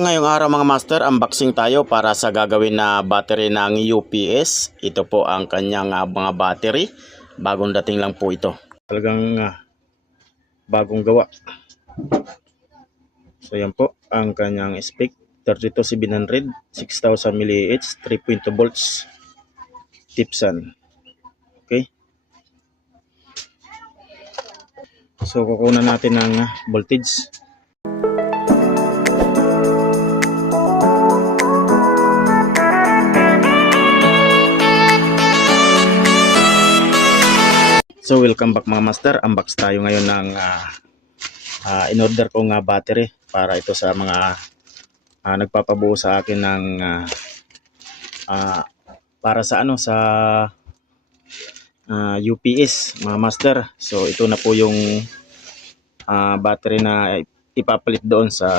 Ngayong araw mga master, unboxing tayo para sa gagawin na battery ng UPS. Ito po ang kanyang mga battery. Bagong dating lang po ito. Talagang bagong gawa. So yan po ang kanyang spec. 32700, 6000 mAh, 3.2 volts. Tipsan. Okay. So kukunan natin ng voltage. So welcome back mga master, unbox tayo ngayon ng in-order kong battery para ito sa mga nagpapabuo sa akin ng para sa sa UPS mga master. So ito na po yung battery na ipapalit doon sa